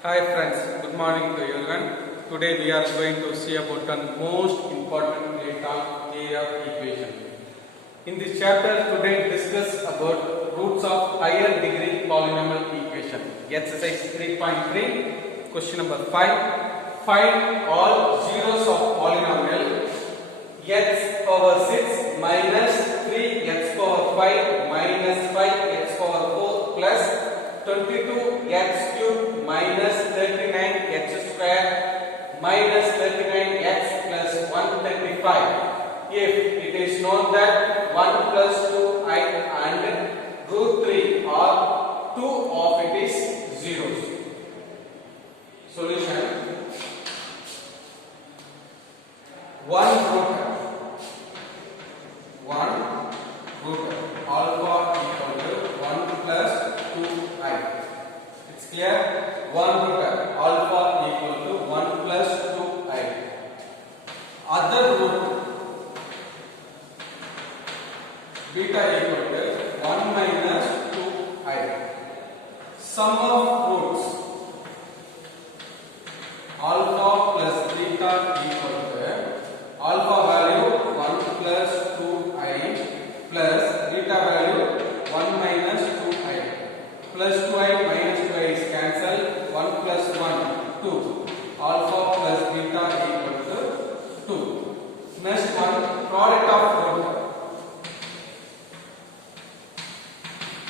Hi friends, good morning to everyone. Today we are going to see about the most important area of equation. In this chapter today discuss about roots of higher degree polynomial equation. Exercise 3.3, question number 5. Find all zeros of polynomial x power 6 minus 3x power 5 minus 5x power 4 plus 22x cube minus 39x square minus 39x plus 135 if it is known that 1 plus 2i and root 3 or 2 of it is zeros. Solution: 1 root alpha equal to 1 plus 2i. It's clear? 1 root alpha equal to 1 plus 2i. Other root beta equal to 1 minus 2i. Sum of roots alpha plus beta equal to alpha value 1 plus 2i plus beta value 1 minus 2i plus 2i minus 2i is cancelled. 1 plus 1 2. Alpha plus beta equal to 2. Next one, product of root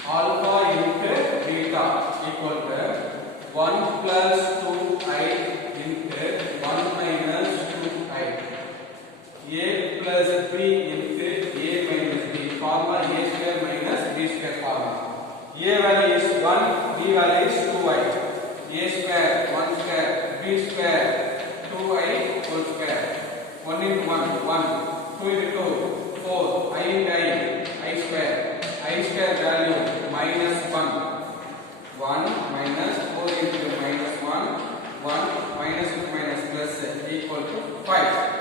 alpha into beta equal to 1 plus 2i into 1 minus 2i. A plus b into a minus b. Formula a square minus b square formula. A value is 1, b value is 2i. A square 1 square, b square 2i whole square. 1 into 1 1, 2 into 2 4, I into I square. I square value minus 1 minus 4 into minus 1 minus into minus plus equal to 5.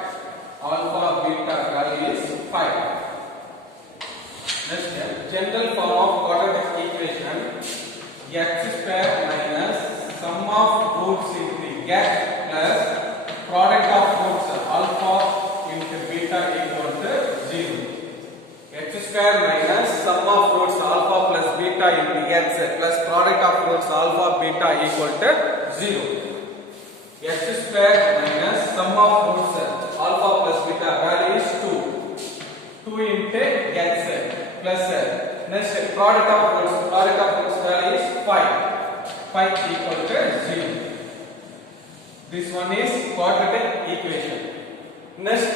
Alpha beta value is 5. Next, general form of quadratic equation: x square minus sum of roots into x plus product of roots alpha into beta equal to 0. X square minus sum of roots alpha plus beta into x plus product of roots alpha beta equal to 0. X square minus sum of roots alpha plus beta value is 2 into x plus next product of roots value is 5 equal to 0. This one is quadratic equation. Next,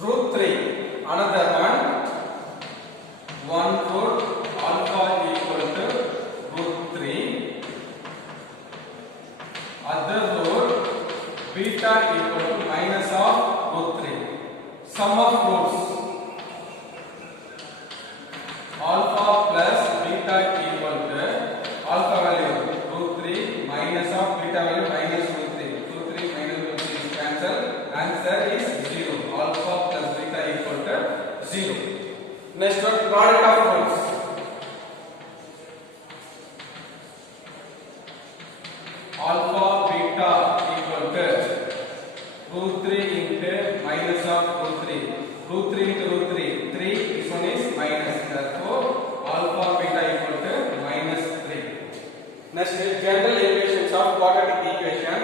root 3, another one root alpha equal to root 3, other root beta equal to minus of root 3. Sum of roots alpha plus beta equal to alpha value root 3 minus of beta value minus root 3. Root 3 minus root 3 is cancelled. Answer is 0. Alpha plus beta equal to 0. Next one, product of roots. Alpha beta equal to root 3 into minus of root 3. Root 3 into root 3. 3, this one is minus. Therefore, alpha beta equal to minus 3. Next is general equations of quadratic equation: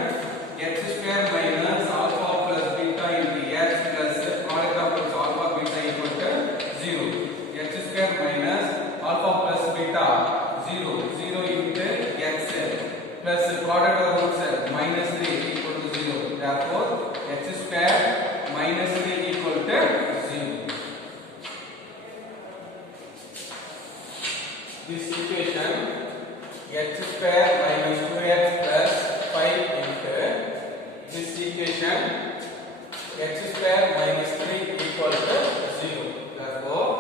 x square minus alpha plus beta into x plus product of roots alpha beta equal to 0. X square minus alpha plus beta 0 into x plus product of roots minus 3 equal to 0. Therefore, x square minus 3 equal to 0. This equation x square minus 2x plus 5 into this equation x square minus 3 equal to 0. Therefore,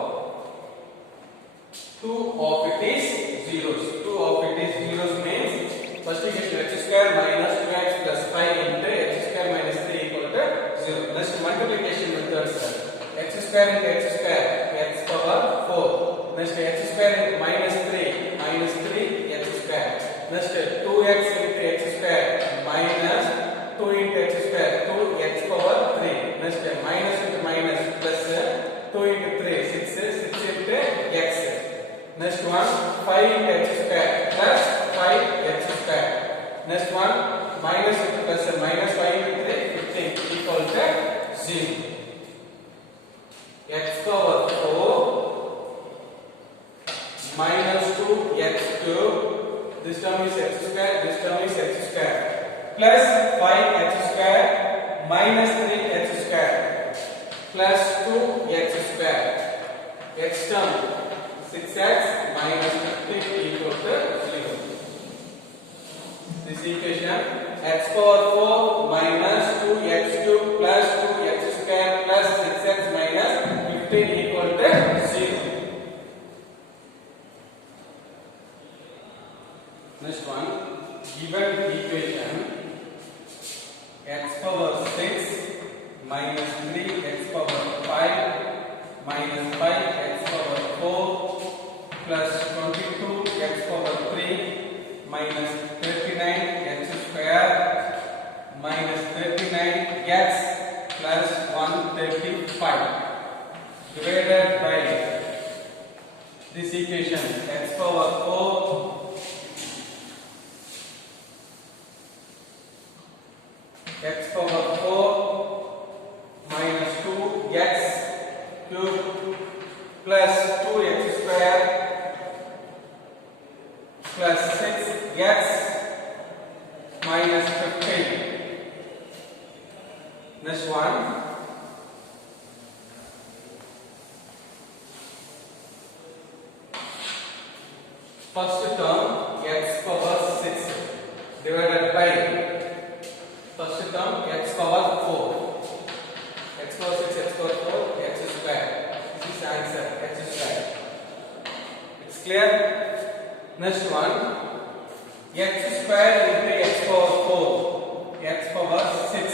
2 of it is zeros. 2 of it is zeros means first equation x square minus 2x plus 5 into x square minus 3 equal to 0. Next, multiplication methods: x square into x square, x power 4. Next, x square into minus 3 x square Next 2x into x square minus 2 into x square 2x power 3. Next minus into minus plus 2 into 3 6 into x. Next one 5 into x square plus 5x square. Next one minus into plus minus 5 into 3 15 equal to 0. X power 4 minus 2x cube. This term is x square, this term is x square. Plus 5x square minus 3x square. Plus 2x square. X term 6x minus 50 equal to 0. This equation x power 4 minus 2x cube plus 2x square plus 6x minus 15 equal to 0. Next one, given equation x power 6 minus 3x power 5 minus 5x power 4 plus 22x power 3 minus 39x square minus 39x plus 135 divided by this equation x power 4 x power 4 minus 2x cube plus 2x square plus 6x minus 15. Next one, first term x power 6 divided by first term x power 4. X power 6, x power 4, x square. This is answer, x square. It's clear? Next one, x square into x power 4, x power 6.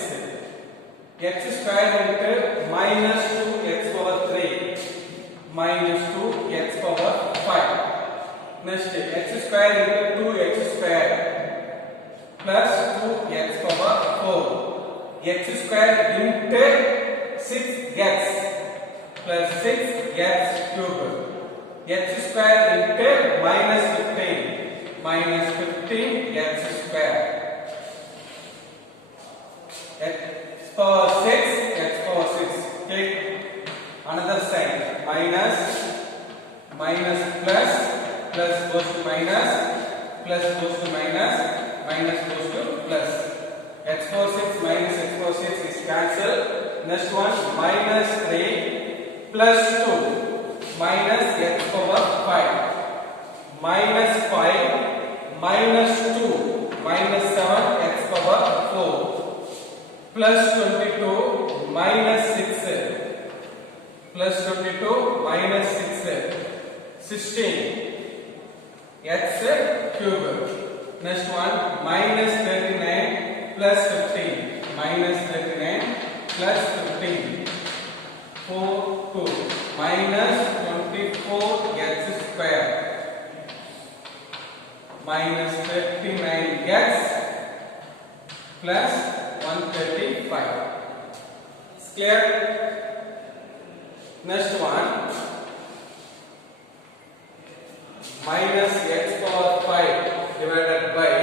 X square into minus 2x power 3, minus 2x power 5. Next, x square into 2x square. Plus 2x power 4 x square into 6x plus 6x cube x square into minus 15 minus 15x square x power 6 x power 6. Take another sign minus minus plus plus goes to minus plus goes to minus minus goes to plus. X power 6 minus x power 6 is cancelled. Next one minus 3 plus 2 minus x power 5 minus 5 minus 2 minus 7 x power 4 plus 22 minus 6 plus 22 minus 6 16 x cube. Next one minus 39 plus 15 minus 39 plus 15 4 2 minus 24 x square minus 39x plus 135. It's clear? Next one minus x power 5 divided by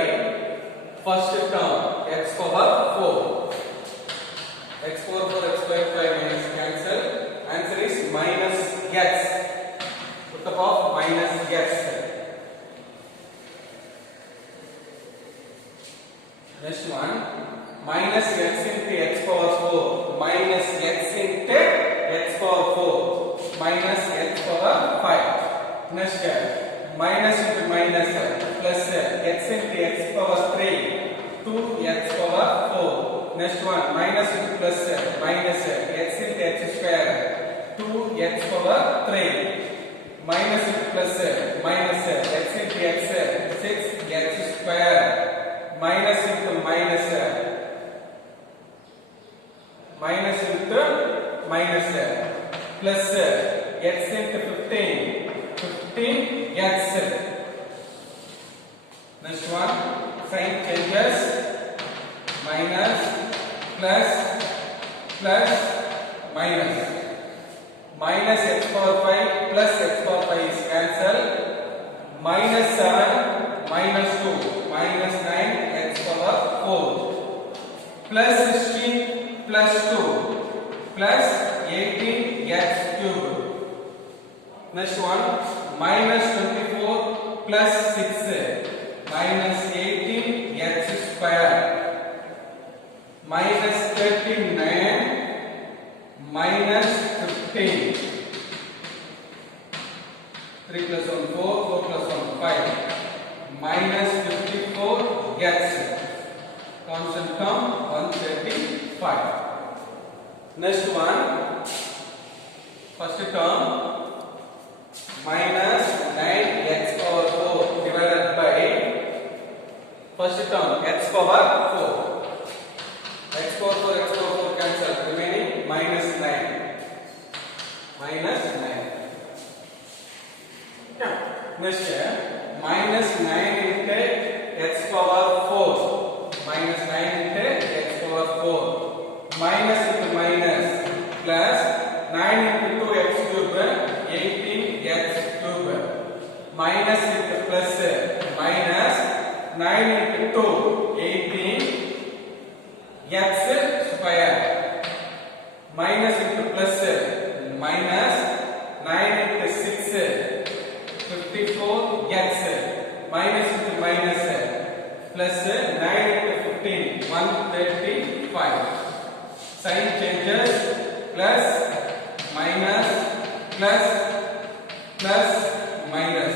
first term x power 4. X power 4 x power 5 minus cancel. Answer is minus x. Put up of minus x. Next one minus x into x power 4 minus x into x power 4 minus x power 5. Next minus into minus plus x into x power 3 2x power 4. Next one minus into plus minus x into x square 2x power 3 minus into plus minus x into x 6x square minus into minus minus into minus plus x into 15 15x. Next one sign changes, minus, plus, plus, minus. Minus x power 5 plus x power 5 is cancelled. Minus 7 minus 2 minus 9 x power 4 plus 16 plus 2 plus 18 x cube. Next one, minus 24 plus 6 minus 18 x square minus 39 minus 15. 3 plus 1 4, 4 plus 1 5 minus 54 gets constant term 135. Next one, first term minus 9x power 4 divided by first term x power 4. X power 4 cancel, remaining minus 9. Minus 9. Next, minus 9 into x power 4. Minus 9 into x power 4. Minus into minus plus 9 into 2x cube 18x cube. Minus into plus minus 9 into 2 18 x square. Minus into plus minus 9 into 6 54 x minus into minus plus 9 into 15 135. Sign changes, plus minus plus plus minus.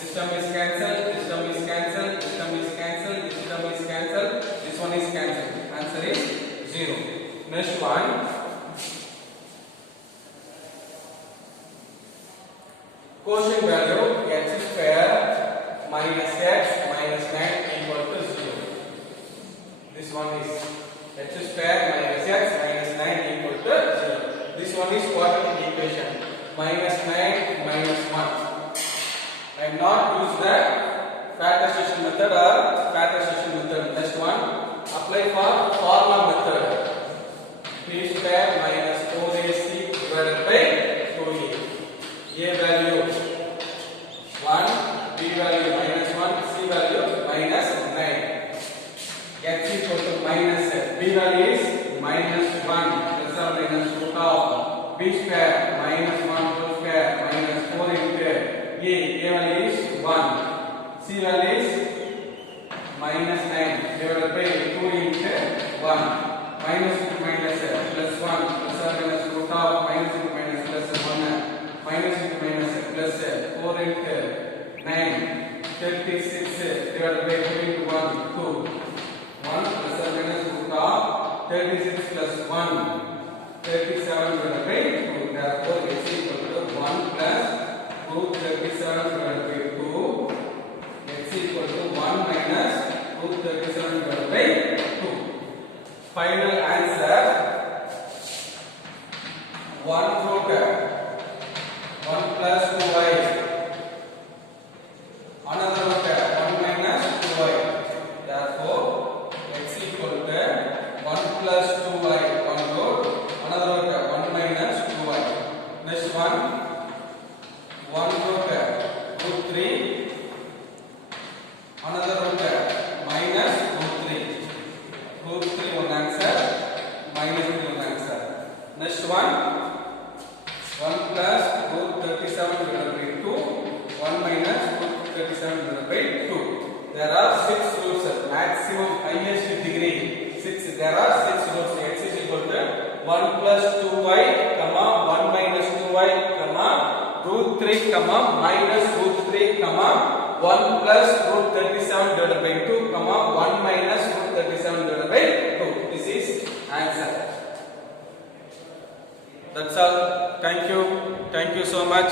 This term is cancelled, this term is cancelled, this term is cancelled, this term is cancelled, this one is cancelled. Answer is 0. Next one, quotient value x square minus x minus 9 equal to 0. This one is x square minus x minus 9 equal to 0. This one is quadratic equation. Minus 9 minus 1. I have not used the factorization method or factorization method. Next one, apply for formula method. B square minus 4ac divided by 2a. A value 1, B value minus 1, C value minus 9. X equal to minus B value is minus 1 plus or minus root of B square minus 1 whole square minus 4 into A value is 1. C value is minus 9 divided by 2 into 1. Minus into minus plus 1 plus or minus root of minus into minus plus 1. Minus into minus plus 4 into 9 36 divided by 2 into 1 2 1 plus or minus root of 36 plus 1 37 divided by 2. Therefore x equal to 1 plus root 37 divided by 2. X equal to 1 minus root 37 divided by 2. Final answer 1 root 1 plus 2y. Another root 1 minus 2y. Therefore, x equal to 1 plus 2y, 1 root. Another root 1 minus 2y. Next one, 1 root root 3. Another root minus root 3. Root 3 one answer, minus 3 one answer. Next one, 1 plus root 37 divided by 2, 1 minus root 37 divided by 2. There are 6 roots, maximum highest degree 6. There are 6 roots. X is equal to 1 plus 2y, 1 minus 2y, root 3, minus root 3, 1 plus root 37 divided by 2, 1 minus root 37 divided by 2. This is answer. That's all. Thank you. Thank you so much.